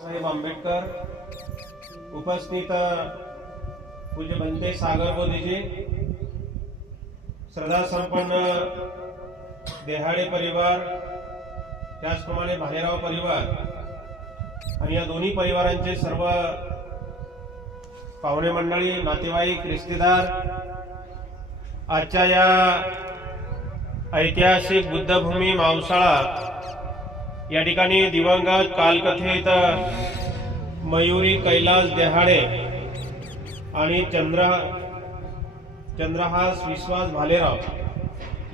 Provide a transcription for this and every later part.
साहेब आंबेडकर उपस्थित पूज्य बनते सागर मोदीजी श्रद्धा संपन्न देहाडे परिवार त्याचप्रमाणे भालेराव परिवार आणि या दोन्ही परिवारांचे सर्व पाहुणे मंडळी नातेवाईक रिश्तेदार आजच्या या ऐतिहासिक बुद्धभूमी मावसाळा या ठिकाणी दिवंगत कालकथित मयुरी कैलास देहाडे आणि चंद्र चंद्रहास विश्वास भालेराव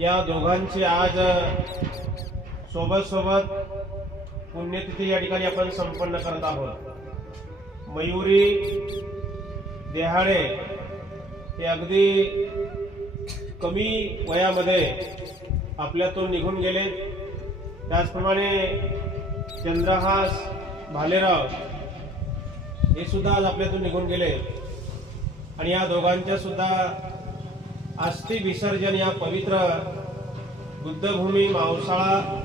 या दोघांची आज सोबत सोबत पुण्यतिथी या ठिकाणी आपण संपन्न करत आहोत. मयुरी देहाडे हे अगदी कमी वयामध्ये आपल्यातून निघून गेले त्याचप्रमाणे चंद्रहास भालेराव हे सुद्धा आज आपल्यातून निघून गेले. आणि या दोघांच्या सुद्धा अस्थि विसर्जन या पवित्र बुद्धभूमी मावसाळा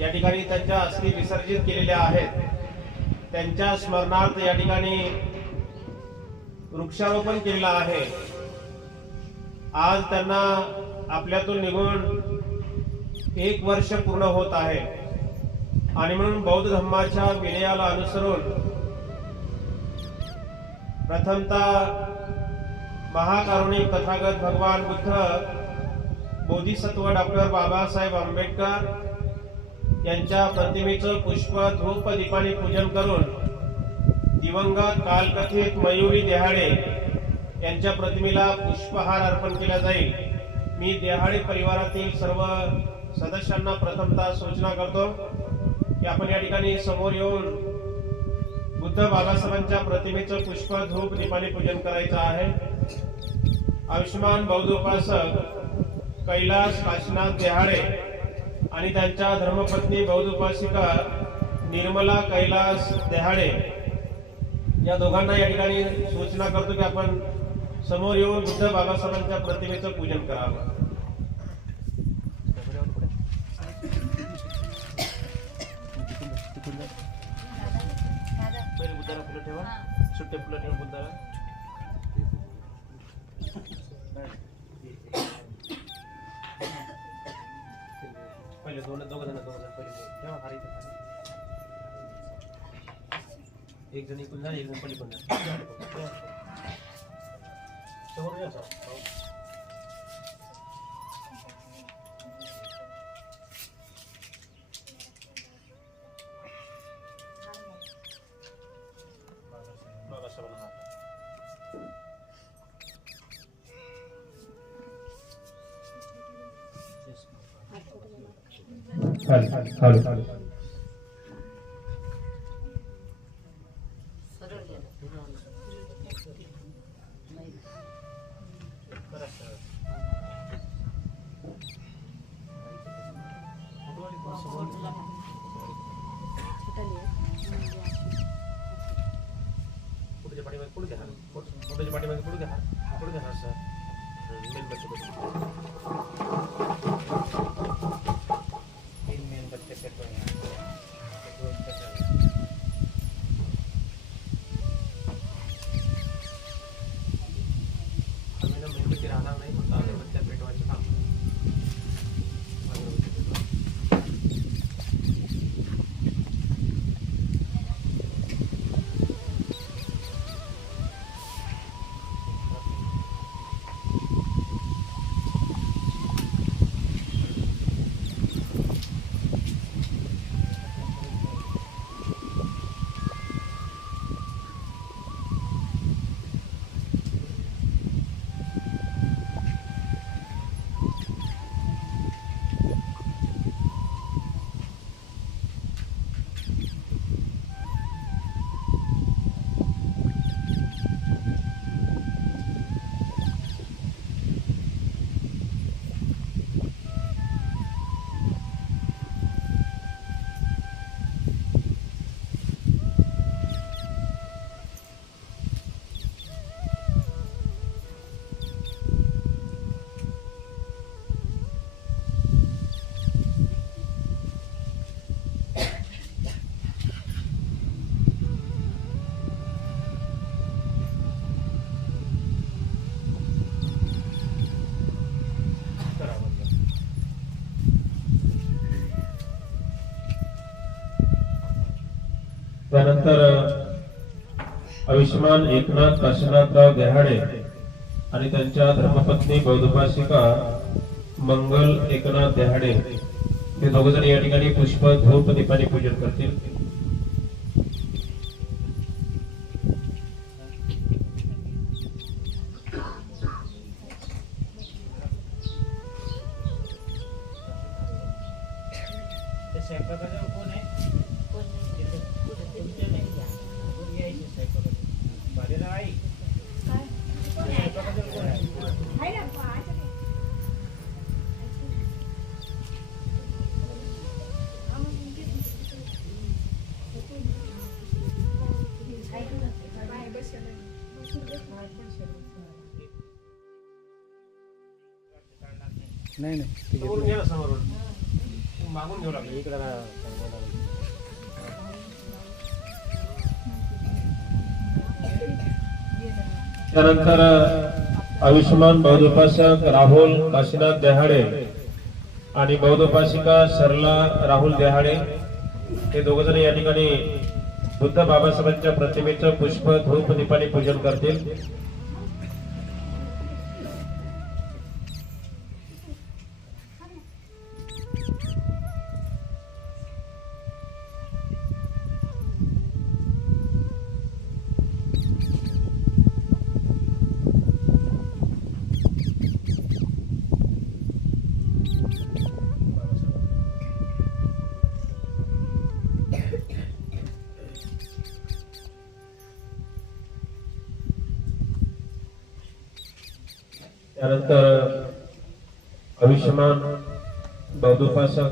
या ठिकाणी त्यांच्या अस्थि विसर्जित केलेल्या आहेत. त्यांच्या स्मरणार्थ या ठिकाणी वृक्षारोपण केलेलं आहे. आज त्यांना आपल्यातून निघून एक वर्ष पूर्ण होत आहे. आणि म्हणून बौद्ध धर्माच्या विनयाला अनुसरून प्रथमतः महाकारुणिक तथागत भगवान बुद्ध बोधिसत्व डॉक्टर बाबासाहेब आंबेडकर यांच्या प्रतिमेचं पुष्प धूप दीपाने पूजन करून दिवंगत कालकथित मयुरी देहाडे यांच्या प्रतिमेला पुष्पहार अर्पण केला जाईल. मी देहाडे परिवारातील सर्व सदस्यांना प्रथमतः सूचना करतो की आपण या ठिकाणी समोर येऊन बुद्ध बाबासाहेबांच्या प्रतिमेचं पुष्प धूप दीपाने पूजन करायचं आहे. आयुष्यमान बौद्ध उपासक कैलास काशीनाथ देहाडे आणि त्यांच्या धर्मपत्नी बौद्ध उपासिका निर्मला कैलास देहाडे या दोघांना या ठिकाणी सूचना करतो की आपण समोर येऊन बुद्ध बाबासाहेबांच्या प्रतिमेचं पूजन करावं. ठेवा. सुट्टे फुलं ठेवा बुद्धाला. पहिले दोन दोघ जण दोघ जण पहिले ठेवा खाली. एक जण इकडून जा एक जण पलीकडून जा. समोर करा सर. पाठीमागे पुढे घ्या. पुढच्या पाठीमागे पुढे घ्या. पुढे घ्या सर मेणबत्ती त्यानंतर आयुष्यमान एकनाथ काशीनाथराव देहाडे आणि त्यांच्या धर्मपत्नी बौद्धभाषिका मंगल एकनाथ देहाडे हे दोघ जण या ठिकाणी पुष्प धूप दीपाने पूजन करतील. त्यानंतर आयुष्यमान बौद्धोपासक राहुल काशीनाथ देहाडे आणि बौद्धोपासिका सरला राहुल देहाडे हे दोघ जण या ठिकाणी बुद्ध बाबासाहेबांच्या प्रतिमेचं पुष्प धूप दीपाने पूजन करतील.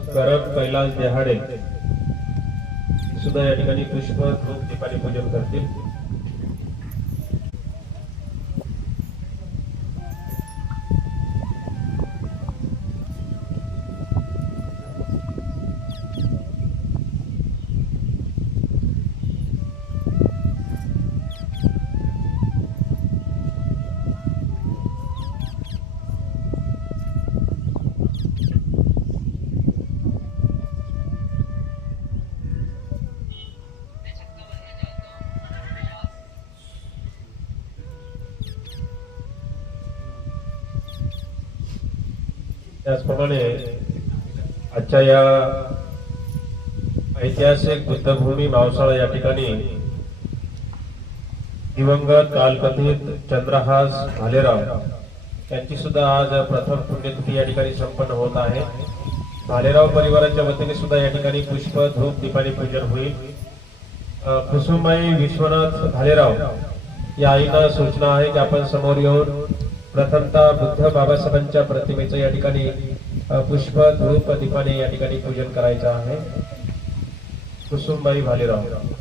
करत कैलास देहाडे सुद्धा या ठिकाणी पुष्प धूप पूजन करतील. या ऐतिहासिक बुद्धभूमी मावसाळा या ठिकाणी दिवंगत कालकथित चंद्रहास भालेराव यांची सुद्धा आज प्रथम पुण्यतिथी या ठिकाणी संपन्न होत आहे. भालेराव परिवाराच्या वतीने सुद्धा या ठिकाणी पुष्प धूप दीपाने पूजन होईल. कुसुमाई विश्वनाथ भालेराव या आईला सूचना आहे की आपण समोर येऊन प्रथमतः बुद्ध बाबासाहेबांच्या प्रतिमेचं या ठिकाणी पुष्प धूप दीपाने या ठिकाणी पूजन करायचं आहे. कुसुमबाई भालेराव.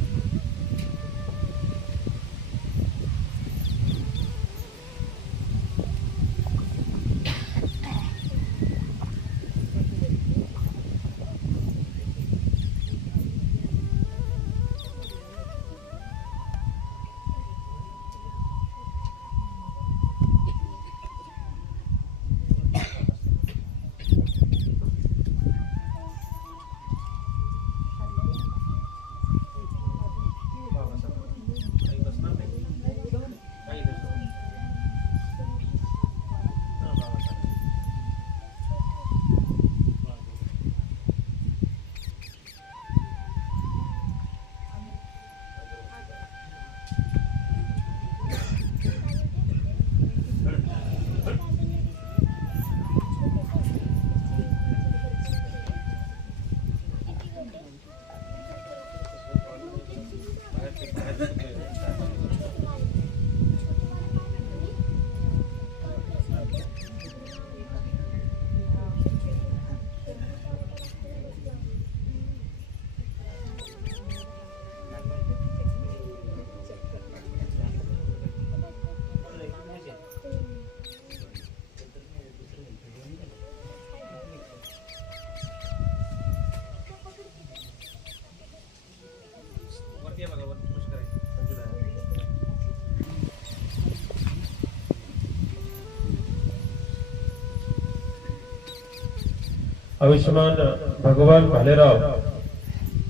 आयुष्यमान भगवान भालेराव.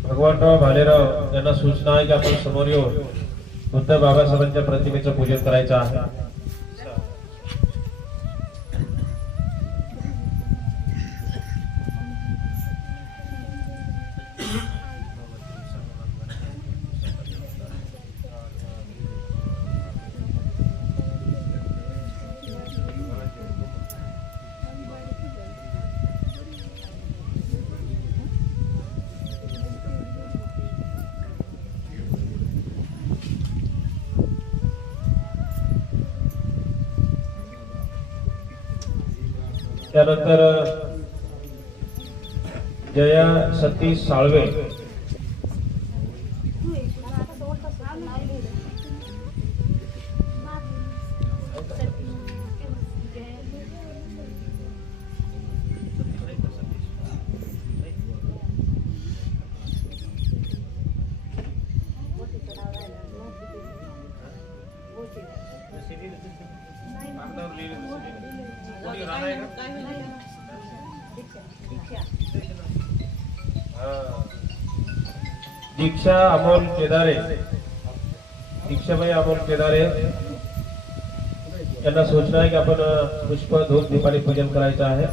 भगवानराव भालेराव यांना सूचना आहे की आपण समोर येऊन बुद्ध बाबासाहेबांच्या प्रतिमेचं पूजन करायचं आहे. त्यानंतर जया सतीश साळवे. दीक्षा अमोल केदारे. दीक्षाबाई अमोल केदारे. यांना सूचना आहे की आपण पुष्प धूप दीपाने पूजन करायचं आहे.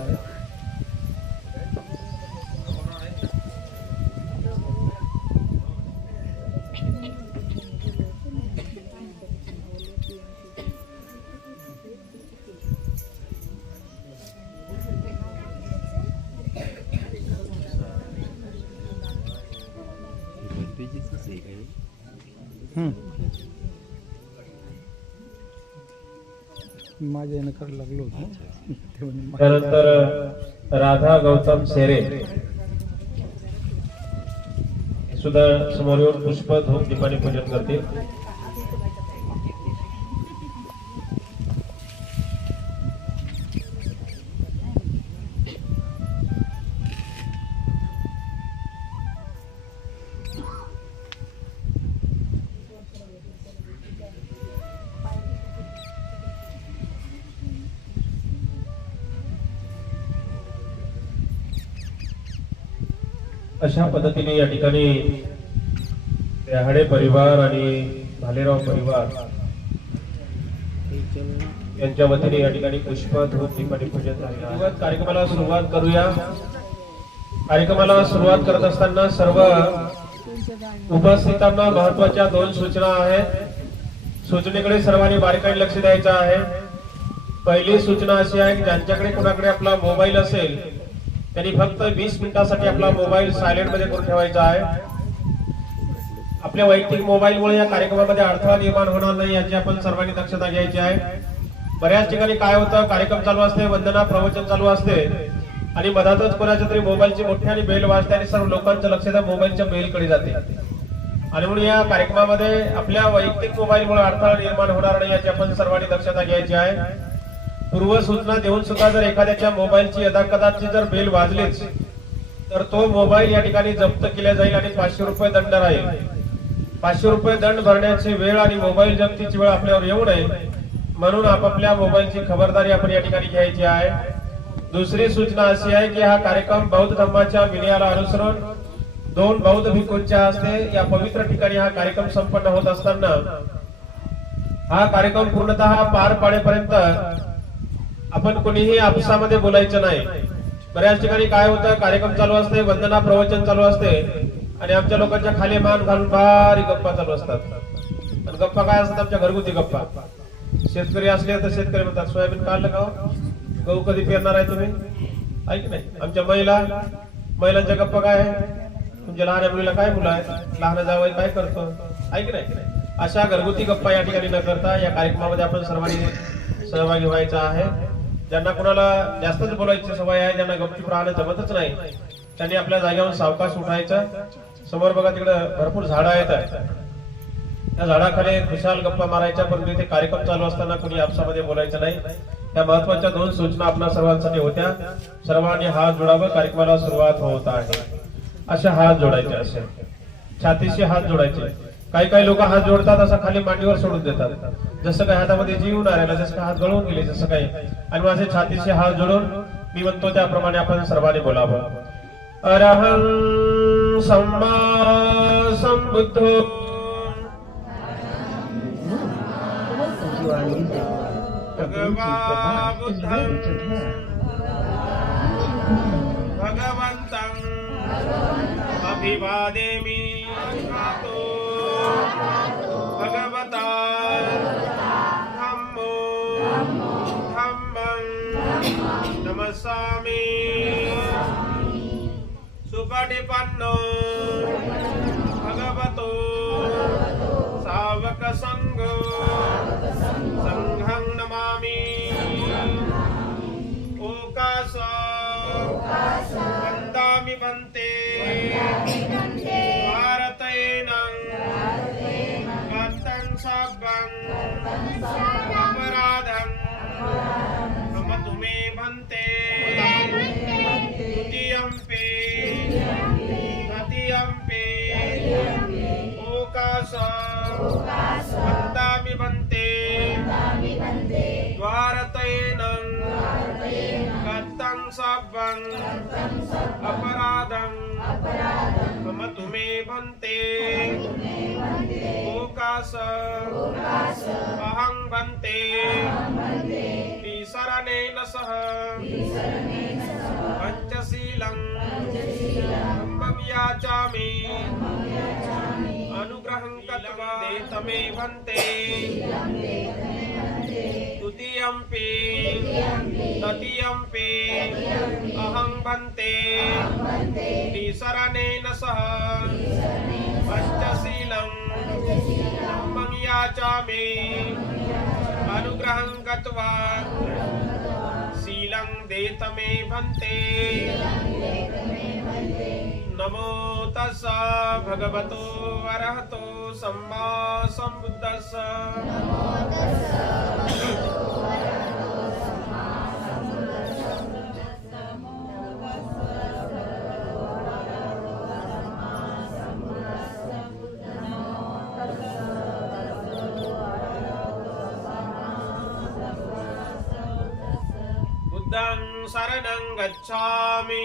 माझ्या यानं करायला लागलो होतो. ते म्हणे राधा गौतम सेरे सुद्धा समोर येऊन पुष्प धूप दीपाली पूजन करतील. अशा पद्धतीने या ठिकाणी रेहाडे परिवार आणि भालेराव परिवार यांच्या वतीने या ठिकाणी पुष्प पूजन कार्यक्रमाला सुरुवात करूया. कार्यक्रमाला सुरुवात करत असताना सर्व उपस्थितांना महत्त्वाच्या दोन सूचना आहेत. सूचनेकडे सर्वांनी बारीकाईने लक्ष द्यायचं आहे. पहिली सूचना अशी आहे की ज्यांच्याकडे कोणाकडे आपला मोबाईल असेल त्यांनी फक्त वीस मिनिटासाठी आपला मोबाईल सायलेंटमध्ये करून ठेवायचा आहे. आपल्या वैयक्तिक मोबाईलमुळे या कार्यक्रमामध्ये अडथळा निर्माण होणार नाही याची आपण सर्वांनी दक्षता घ्यायची आहे. बऱ्याच ठिकाणी काय होतं कार्यक्रम चालू असते वंदना प्रवचन चालू असते. आणि मधातच कोणाच्या तरी मोबाईलची मोठ्याने बेल वाजते आणि सर्व लोकांचं लक्ष त्या मोबाईलच्या बेलकडे जाते. आणि म्हणून या कार्यक्रमामध्ये आपल्या वैयक्तिक मोबाईलमुळे अडथळा निर्माण होणार नाही याची आपण सर्वांनी दक्षता घ्यायची आहे. पूर्व सूचना देऊन सुद्धा जर एखाद्याच्या मोबाईलची यदाकदाची जर बेल वाजलीच तर तो मोबाईल या ठिकाणी जप्त केला जाईल आणि पाचशे रुपये दंड राहील. पाचशे रुपये दंड भरण्याची वेळ आणि मोबाईल जप्तीची वेळ आपल्यावर येऊ नये म्हणून आपापल्या मोबाईलची खबरदारी आपण या ठिकाणी घ्यायची आहे. दुसरी सूचना अशी आहे की हा कार्यक्रम बौद्ध धर्माच्या विनयाला अनुसरून दोन बौद्ध भिक्खूंच्या हस्ते या पवित्र ठिकाणी हा कार्यक्रम संपन्न होत असताना हा कार्यक्रम पूर्णतः पार पाडेपर्यंत आपण कोणीही आपसामध्ये बोलायचं नाही. बऱ्याच ठिकाणी काय होतं कार्यक्रम चालू असते वंदना प्रवचन चालू असते आणि आमच्या लोकांच्या खाली मान घालून भारी गप्पा चालू असतात. आणि गप्पा काय असतात आमच्या घरगुती गप्पा? शेतकरी असले तर शेतकरी म्हणतात सोयाबीन काढलं का हो? गहू कधी पेरणार आहे तुम्ही? ऐक नाही? आमच्या महिला महिलांच्या गप्पा काय तुमच्या म्हणजे लहान मुलीला काय मुलं आहेत? लहान जावई काय करतो? ऐक नाही? अशा घरगुती गप्पा या ठिकाणी न करता या कार्यक्रमामध्ये आपण सर्वांनी सहभागी व्हायचा आहे. ज्यांना कोणाला जास्तच बोलायची सवय आहे ज्यांना गपचूप राहणं जमतच नाही त्यांनी आपल्या जागेवर सावकाश उठायचा. समोर बघा तिकडे भरपूर झाडं आहेत. त्या झाडाखाली खुशाल गप्पा मारायच्या परंतु इथे कार्यक्रम चालू असताना कोणी आपसामध्ये बोलायचं नाही. त्या महत्त्वाच्या दोन सूचना आपल्या सर्वांसाठी होत्या. सर्वांनी हात जोडावं कार्यक्रमाला सुरुवात होत आहे. असे हात जोडायचे असे. छातीशी हात जोडायचे. काही काही लोक हात जोडतात असं खाली मांडीवर सोडून देतात. जसं काही हातामध्ये जीव नारायला जसं हात गळून गेले जसं काही आणि माझे छातीशी हात जोडून मी म्हणतो त्याप्रमाणे आपण सर्वांनी बोलावं. अरहं सम्मा सम्बुद्धो भगवा बुद्धं भगवन्तं अभिवादेमि Padipanno Bhagavato Savaka Sangho Sanghang Namami Okasa Vandami Vante Varatainang Vantang Sabvang Amaradang Amatume Vante ओकास वन्दामि भन्ते द्वारतैनं गतं सब्बं अपराधं क्षमतु मे भन्ते ओकास अहं भन्ते त्रिशरणेन सह पञ्चशीलं ब्रह्मं याचामि अनुग्रहं कृत्वा देतमे भन्ते तृतीयम्पि। तृतीयम्पि। अहं भन्ते त्रिशरणेन सह। पञ्चशीलं। ब्रह्मं याचामि। अनुग्रहं गत्वा। शीलं देतमे भन्ते नमो तस्स भगवतो अरहतो सम्मा सम्बुद्धस्स बुद्धं शरणं गच्छामि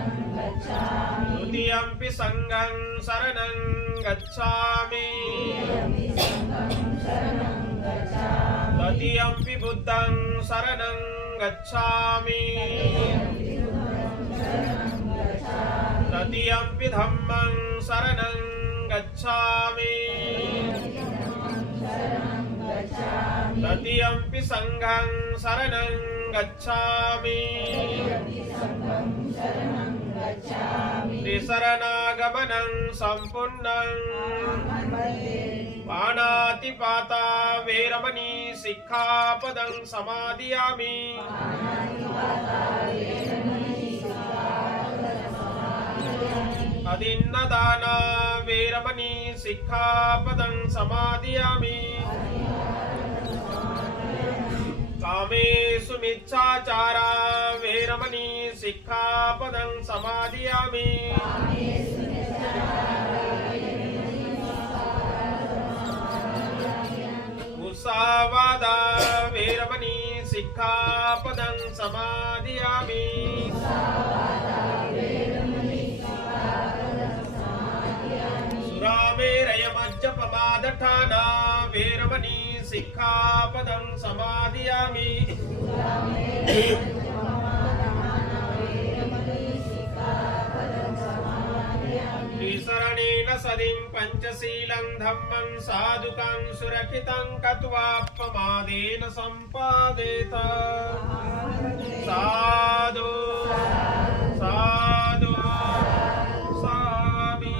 द्वितीयम्पि सङ्घं शरणं गच्छामि। तृतीयम्पि बुद्धं शरणं गच्छामि। तृतीयम्पि धम्मं शरणं गच्छामि। तृतीयम्पि सङ्घं शरणं गच्छामि। त्रिशरणागमनं सम्पूर्णं पाणातिपाता वेरमणि शिक्षापदं समादयामि अदिन्नदाना वेरमणि शिक्षापदं समादयामि कामेषु मिच्छाचारा सिक्खापदं शिक्षापदं समादयामि मुसावादा वीरमणि शिक्षापदं समादयामि सुरामेरयमज्जपमादठाना वेरमणि शिक्षापदं समादयामि ත්‍රිසරණේන සදින් පංචසීලං ධම්මං සාදුකං සුරකිතං කତ୍වා පමාදේන සම්පාදේත සාදු සාදු සාමි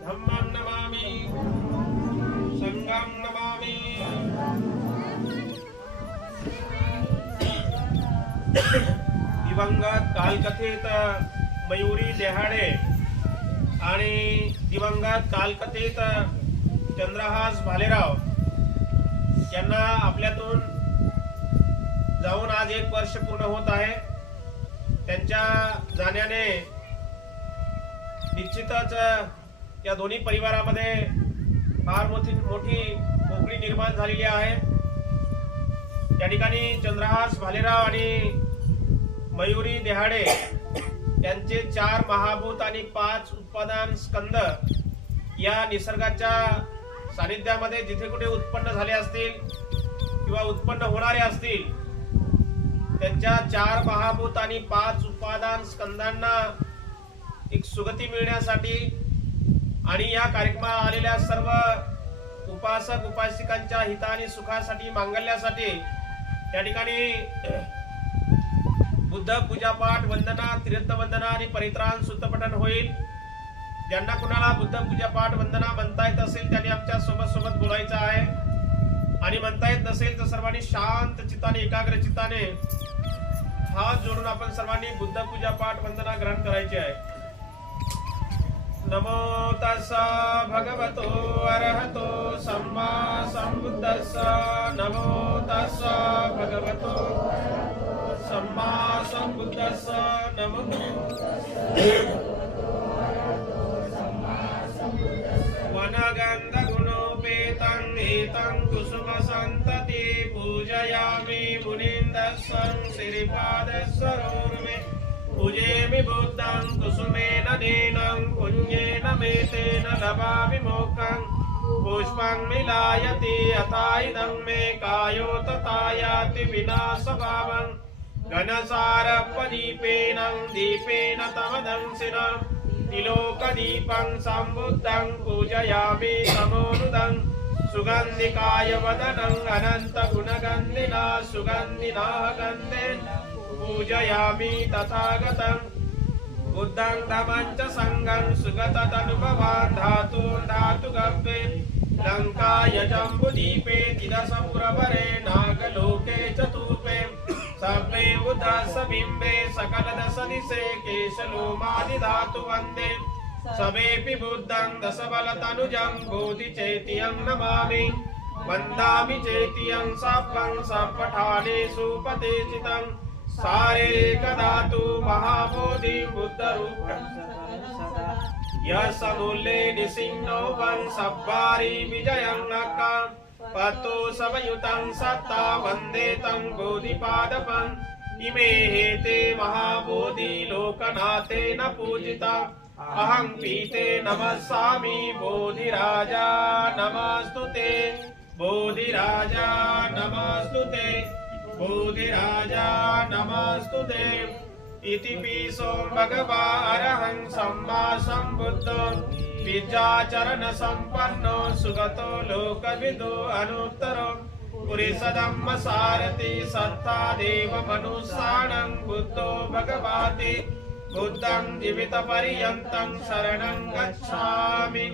ධම්මං නමාමි සංඝං නමාමි දිවංගත් කාල්කතේත मयुरी देहाडे आणि दिवंगत कालकथित चंद्रहास भालेराव यांना आपल्यातून जाऊन आज एक वर्ष पूर्ण होत आहे. त्यांच्या जाण्याने निश्चितच या दोन्ही परिवारामध्ये फार मोठी मोठी पोकळी निर्माण झालेली आहे. त्या ठिकाणी चंद्रहास भालेराव आणि मयुरी देहाडे त्यांचे चार महाभूत आणि पाच उत्पादन स्कंद या निसर्गाच्या सानिध्यामध्ये जिथे कुठे उत्पन्न झाले असतील किंवा उत्पन्न होणारे असतील त्यांच्या चार महाभूत आणि पाच उत्पादन स्कंदांना एक सुगती मिळण्यासाठी आणि या कार्यक्रमात आलेल्या सर्व उपासक उपासिकांच्या हिता आणि सुखासाठी मांगल्यासाठी त्या ठिकाणी बुद्ध पूजापाठ वंदना तीर्थ वंदना आणि परित्राण सुत्तपठन होईल. ज्यांना कुणाला बुद्ध पूजापाठ वंदना म्हणता येत असेल त्यांनी आमच्यासोबत सोबत बोलायचं आहे. आणि म्हणता येत नसेल तर सर्वांनी शांत चित्ताने एकाग्र चित्ताने हात जोडून आपण सर्वांनी बुद्ध पूजापाठ वंदना ग्रहण करायची आहे. नमो तसा भगवतो अरहतो सम्मा संबुद्धस नमो तसा भगवतो। सम्मा संबुद्धस्स नमो। वनगन्ध गुणोपेतं कुसुमसन्तति पूजयामि मुनीन्दस्सं श्रीपादस्वरोर्मे पूजेमि बुद्धं कुसुमेन नेनं पुण्येन मेतेन लभामि मोक्षं पुष्पं मिलायति अथाइदं मे कायो तथायाति विनाशभावम् घनसारपदीपेन दीपेन तव दंसिनम् तिलोकदीपं सम्बुद्धं पूजयामि तमोनुदं सुगन्धिकाय वदनं अनन्तगुणगन्धिना सुगन्धिना गन्धे पूजयामि तथागतं बुद्धं धमं च सङ्गं सुगतदनुभवान् धातु धातुगव्ये लङ्काय जम्बुदीपे तिदसपुरवरे नागलोके चतुर्पे सभ्ये उदसबिम्बे सकलदशदिशे केशलोमादिधातु वन्दे समेऽपि बुद्धं दशबलतनुजं बोधिचेतियं नमामि वन्दामि चेतियं सप्पं सपठानेषु पतेचितं सारेकधातु महाबोधि बुद्धरूपं यशमूले निसिंहो वं सब्बारि विजयं नकां पतो सवयुतं सत्ता वन्दे तं बोधिपादपम् इमे हेते महाबोधि लोकनाथेन पूजिता। अहं पीते नमस्सामि बोधिराजा नमस्तु ते। बोधिराजा नमस्तु ते। बोधिराजा नमस्तु ते। इति पीसो भगवा अरहं सम्मा सम्बुद्धो विद्याचरण सम्पन्नो सुगतो लोकविदो अनुत्तरो पुरिसदम्म सारथि सत्ता देव मनुष्याणं बुद्धो भगवाति। बुद्धं जीवितपर्यन्तं शरणं गच्छामि।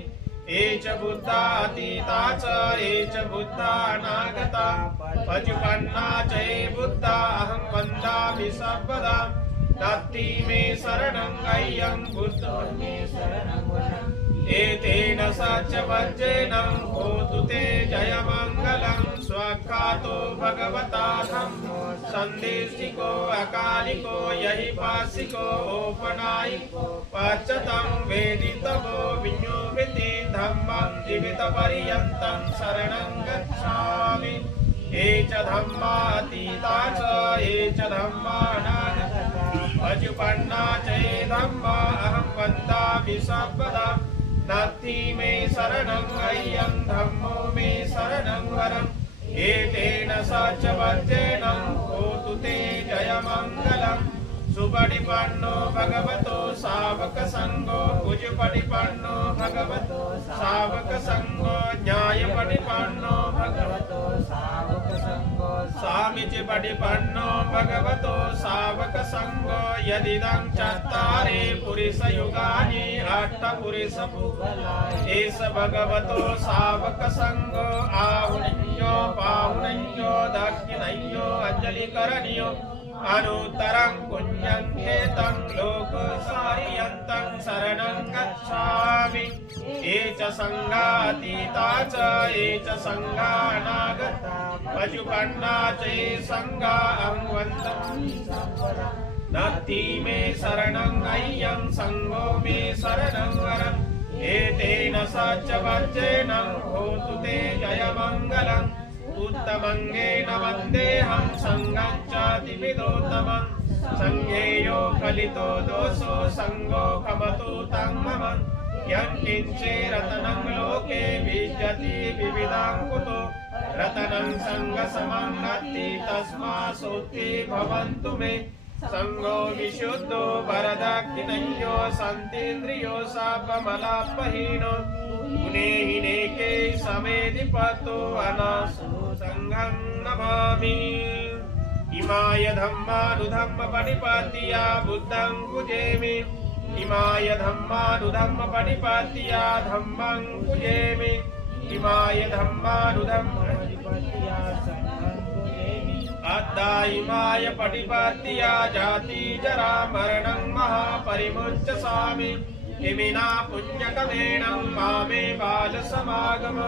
ये च बुद्धा अतीता च ये च बुद्धा अनागता। पजुपन्ना च ये बुद्धा अहं वन्दामि सर्वदा। नत्ति मे शरणं मे शरणं वरम् एतेन सत्यवज्रेण होतु ते जयमङ्गलं स्वखातो भगवता धम्मो सन्देशिको अकालिको यहि पासिको ओपनायिको पच्यतं वेदितवो विनियोगिति धम्मं जीवितपर्यन्तं शरणं गच्छामि। ये च धम्मातीता च ये च धम्मानागता अजुपन्ना च ये धम्मा अहं वन्दामि सर्वदा। नत्थि मे शरणं अय्यं धम्मो मे शरणं वरम् एतेन सत्यवज्रेण होतु ते जयमङ्गलम् सुपटिपन्नो भगवतो सावकसङ्गो कुजुपटिपन्नो भगवतो सावकसङ्गो न्यायपटिपन्नो भगवतो స్వామిచిపటి పన్నో భగవతో సావక సంగో యదిదం చత్తారే పురుష యుగాని అట్ట పురుషపు ఏస భగవతో సావక సంగో ఆవునయ్యో పావునయ్యో దక్షిణయ్యో అంజలి కరణియో. पुण्यं हेतं लोकसारियन्तं शरणं गच्छामि। एच संगातीताच पशुपन्ना च ये सङ्गा अंगवंत नास्ति मे शरणं अय्यं सङ्गो मे शरणं वरम् एतेन सच वचेन होतु ते जयमङ्गलम्। उत्तमङ्गेन वन्देऽहं सङ्गं चातिविदोत्तमम् सङ्गेयो कलितो दोषो सङ्गो कमतु तं मम। यं रतनं लोके विद्यति विविधां कुतो रतनं सङ्गसमं नत्ति तस्मा भवन्तु मे। सङ्गो विशुद्धो वरदक्षिणयो सन्तीन्द्रियो सापमलापहीनो गुणेहिनेके समेधिपतो अनासु సంఘం నమామి ఇమాయ ధమ్మానుధమ్మ పటిపాత్యా బుద్ధం కుజేమి. ఇమాయ ధమ్మానుధమ్మ పటిపాత్యా ధమ్మం కుజేమి. ఇమాయ ధమ్మానుధమ్మ పటిపాత్యా అద్దాయిమాయ పటిపాత్యా జాతి జరా మరణం మహాపరిముంచ సామి ఇమినా పుణ్యకమేణం మామే బాల సమాగమ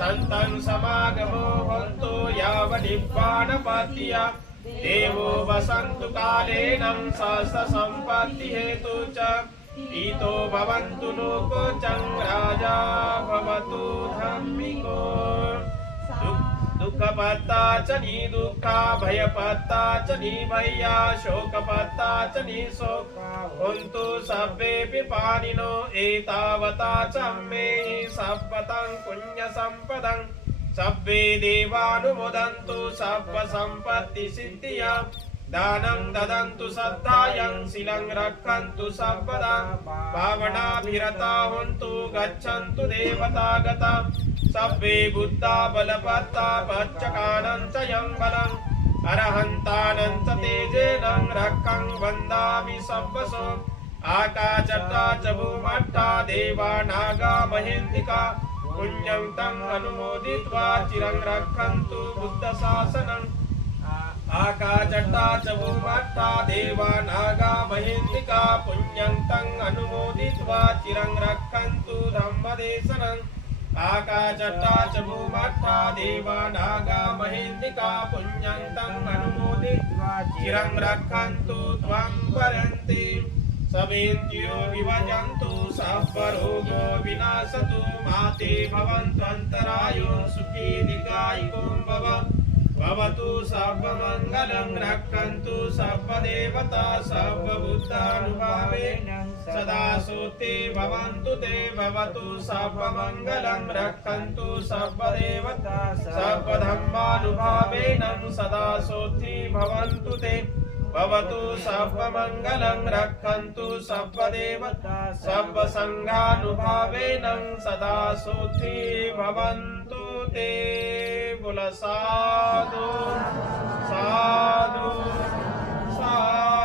बालसमागम सन्तं समागमो याव यावनिर्वाणपत्या देवो वसन्तु कालेन सहस्रसम्पत्तिहेतु च। ईतो भवन्तु लोको राजा भवतु धम्मिको दुःखपत्ता च नी दुःखा भयपत्ता च नी भय्या शोकपत्ता च नी शोका हन्तु सर्वेऽपि पाणिनो एतावता च मे सपतं पुण्यसम्पदम् सब्बे देवानुमोदन्तु सर्वसम्पत्तिसिद्धिया दानं ददन्तु सद्धायं शिलं रक्षन्तु सर्वदा। भावनाभिरता हन्तु गच्छन्तु देवतागता सब्बे बुद्धा बलपत्ता पच्चकानं च यं बलम् अरहन्तानं च तेजेन सर्वसो। आकाचटा देवा नागा महेन्दिका। पुण्यं तम् अनुमोदित्वा चिरं रक्षन्तु बुद्धशासनम् आकाचट्टा च भूमट्टा देवा नागा महेन्द्रिका पुण्यन्तम् अनुमोदित्वा चिरं रक्षन्तु धम्मदेशनम् आकाचट्टा च भूमट्टा देवा नागा महेन्द्रिका पुण्यन्तम् अनुमोदित्वा चिरं रक्षन्तु त्वं परन्ति समेत्यो विभजन्तु सर्वरोगो विनाशतु। माते भवन्त्वन्तरायो सुखी दीर्घायुको भव भवतु सर्वमङ्गलं रक्षन्तु सर्वदेवता सर्वबुद्धानुभावेन। सदा सोते भवन्तु ते भवतु सर्वमङ्गलं रक्षन्तु सर्वदेवता सर्वधर्मानुभावेन। सदा सोति भवन्तु ते भवतु सर्वमङ्गलं रक्षन्तु सर्वदेवता सर्वसङ्घानुभावेन। सदा सोति भवन्तु ते बुल साधु साधु साधु